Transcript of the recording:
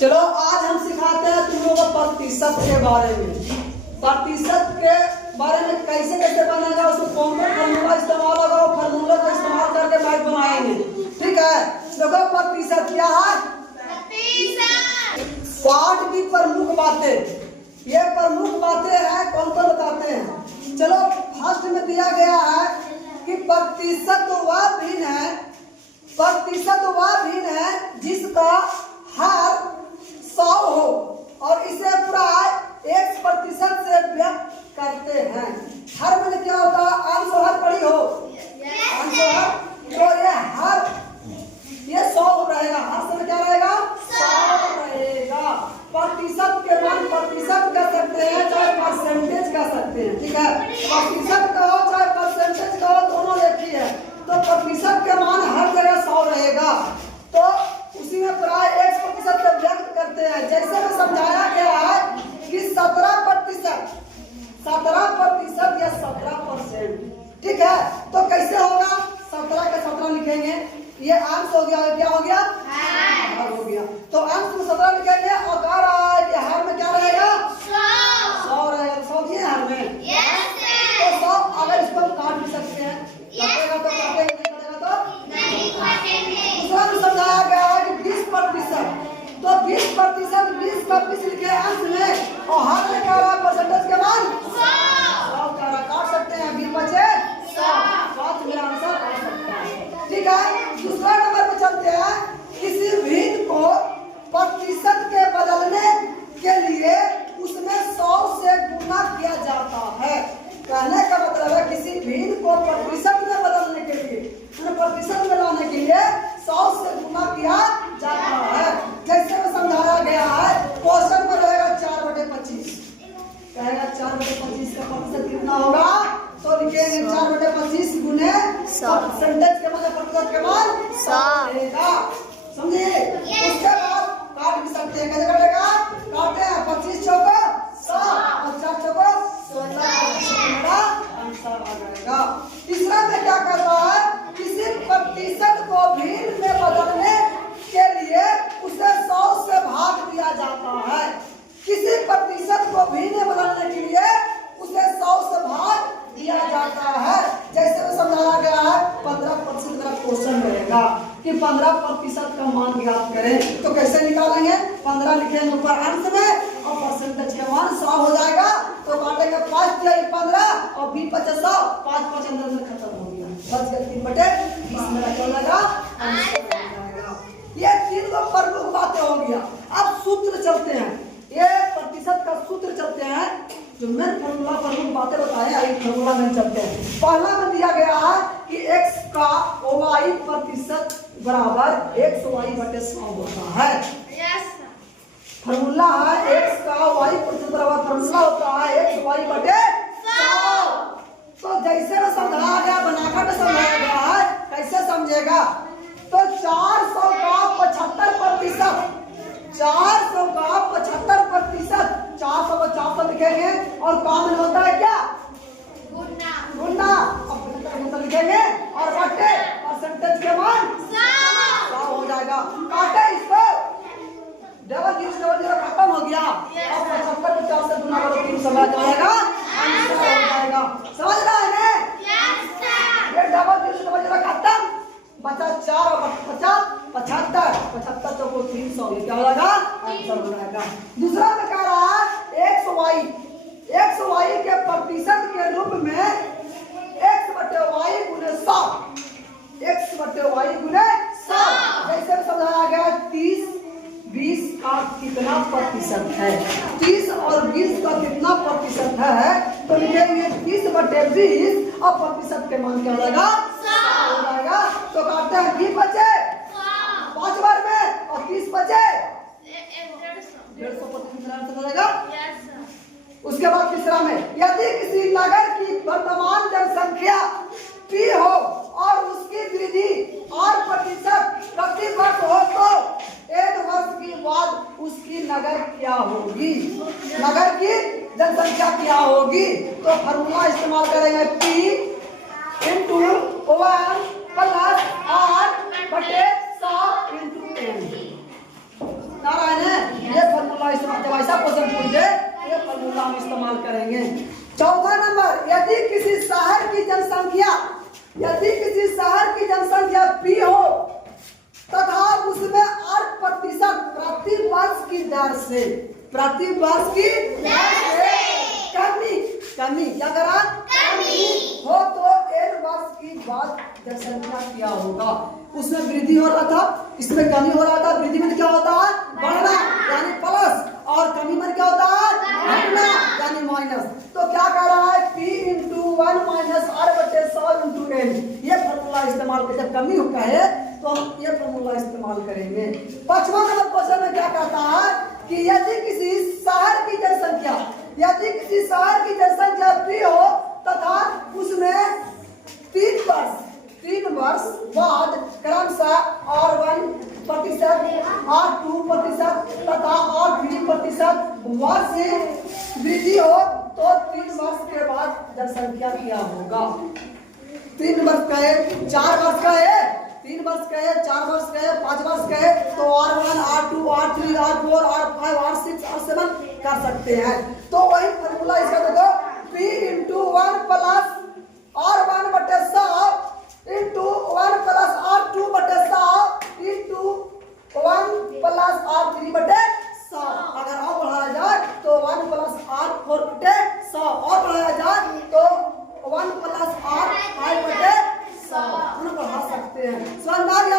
चलो आज हम सिखाते हैं तुम लोगों को प्रतिशत के बारे में। प्रतिशत के बारे में कैसे कैसे बनेगा, उसको कौन सा फॉर्मूला इस्तेमाल होगा, वो फॉर्मूला को इस्तेमाल करके मैथ बनाएंगे। ठीक है, देखो प्रतिशत क्या है। पाठ की प्रमुख बातें, ये प्रमुख बातें हैं, कौन कौन बताते हैं। चलो फर्स्ट में दिया गया है कि प्रतिशत वह भिन्न है, प्रतिशत वह भिन्न है जिसका हर 100 हो और इसे प्राय 1% से व्यक्त करते हैं। हर में क्या होता है, अंश हर पड़ी हो, अंश हर, तो ये 100 रहेगा, हर समय क्या रहेगा, 100 रहेगा। प्रतिशत के मान प्रतिशत कह सकते हैं, चाहे परसेंटेज कह सकते हैं। ठीक है, प्रतिशत कहो चाहे परसेंटेज कहो, दोनों एक ही है। तो प्रतिशत के मान हर जगह 100 रहेगा, तो उसी में प्राय 1% से व्यक्त करते हैं। जैसे में समझाया गया है कि 17% या 17%। ठीक है, तो कैसे होगा, 17 का 17 लिखेंगे, ये अंश हो गया, क्या हो गया, हर हो गया। तो अंश में 17 लिखेंगे और कह रहा है कि हर में क्या रहेगा, 100 रहेगा। 100 दिए हर में, तो 100 अगर इसको काट भी सकते हैं, कटेगा तो कटेगा, नहीं कटेगा तो दूसरा में समझाया गया है कि 20%, तो 20% 20 का 20 लिखे अंश में और हर में क्या रहा, परसेंटेज के मान 100 का काट सकते हैं, 20 बचे 100, मेरा आंसर आ सकता है। ठीक है, दूसरा नंबर पे चलते हैं। किसी भिन्न को प्रतिशत के बदलने के लिए उसमें 100 से गुना किया जाता है। कहने का मतलब है किसी भिन्न को प्रतिशत में बदलने के लिए, प्रतिशत में लाने के लिए 100 से गुना किया जाता है। जैसे में समझाया गया है, क्वेश्चन में रहेगा 4/25, कहेगा 4/25 का प्रतिशत कितना होगा, तो लिखेंगे 4/25 गुने परसेंटेज के मान, प्रतिशत के मान 100 रहेगा। समझे, उसके बाद काट भी सकते हैं, कैसे कटेगा, काटते हैं 25 चौका 100 और 4 चौका 16, आंसर आ जाएगा। तीसरा में क्या कहता है, किसी प्रतिशत को भिन्न में बदलने के लिए उसे 100 से भाग दिया जाता है। किसी प्रतिशत को भिन्न में बदलने के लिए उसे 100 से भाग दिया जाता है। जैसे में समझाया गया है 15% का क्वेश्चन रहेगा कि 15% का मान ज्ञात करें, तो कैसे निकालेंगे, 15 लिखेंगे ऊपर अंश में और परसेंटेज के मान 100 हो जाएगा, तो काटेंगे 5 × 15 और 20 × 100, 5 अंदर खत्म हो गया, बच गया 3/20 मेरा क्या हो जाएगा, आंसर हो जाएगा। ये 3 को प्रमुख बातें हो गया। अब सूत्र चलते हैं, ये प्रतिशत का सूत्र चलते हैं, जो मेन फॉर्मूला प्रमुख बातें बताए, आई फॉर्मूला में चलते हैं। पहला में दिया गया है कि x का y% बराबर xy/100 होता है। फॉर्मूला है x का y% बराबर, फॉर्मूला होता है xy/100। तो जैसे में समझाया गया, बनाकर में समझाया गया है, कैसे समझेगा, तो 400 का 75%, 400 का 75%, 400 को 400 लिखेंगे और काम में होता है क्या, गुना, अब 75 लिखेंगे और बटे परसेंटेज के मान 100 हो जाएगा। काटे इसको, डबल 0 खत्म हो गया, अब 75 को 4 से गुना करो, 300 आ जाएगा, आंसर हो जाएगा। समझ रहा है, ये डबल 0 खत्म, बचा 4 और 50, 75 तो 300, ये क्या हो जाएगा, आंसर हो जाएगा। दूसरा में कह रहा है xy के प्रतिशत के रूप में x/y गुने 100, x/y गुने 100। जैसे समझाया गया 30 20 का कितना प्रतिशत है, 30 और 20 का कितना प्रतिशत है, तो लिखेंगे 30/20 और प्रतिशत के मान क्या हो जाएगा, 100 हो जाएगा। तो काटते हैं 20 बचे 5 बार में और 30 बचे 150 हो जाएगा। उसके बाद तीसरा में, यदि किसी नगर की वर्तमान जनसंख्या P हो और उसकी वृद्धि 8% प्रति वर्ष हो, तो 1 वर्ष के बाद उसकी नगर क्या होगी, नगर की जनसंख्या क्या होगी। तो फॉर्मूला इस्तेमाल करेंगे P × 1 + 8/100 × 10। नारायण है। जब ऐसा क्वेश्चन पूछ दे तो ये फॉर्मूला हम इस्तेमाल करेंगे। चौथा नंबर, यदि किसी शहर की जनसंख्या P हो तथा उसमें 8% प्रति वर्ष की दर से कमी क्या करा हो तो n वर्ष की बाद जनसंख्या क्या होगा। उसमें वृद्धि हो रहा था, इसमें कमी हो रहा था। वृद्धि में क्या होता है? बढ़ना यानी प्लस, और कमी में क्या होता है? घटना यानी माइनस। तो क्या कह रहा है? P into 1 minus R/100 into n। ये फॉर्मूला इस्तेमाल करके, जब कमी होता है तो हम ये फॉर्मूला इस्तेमाल करेंगे। पांचवा नंबर क्वेश्चन में क्या कहता है कि यदि किसी शहर की जनसंख्या P हो तथा उसमें 3 वर्ष बाद क्रमशः R1% R2% तथा R3% वर्ष वृद्धि हो तो 3 वर्ष के बाद जनसंख्या क्या होगा। 3 वर्ष का है, 4 वर्ष का है, 3 वर्ष का है, 4 वर्ष का है, 5 वर्ष का है, तो R1 R2 R3 R4 R5 R6 R7 कर सकते हैं। तो वही फॉर्मूला इसका देखो, P into 1 plus R1/100 into 1 plus R2/100 into 1 plus R3/100। अगर और बढ़ाया जाए तो 1 प्लस R4/100, और बढ़ाया जाए तो 1 प्लस R5/100 बढ़ा सकते हैं। समझ में आ गया?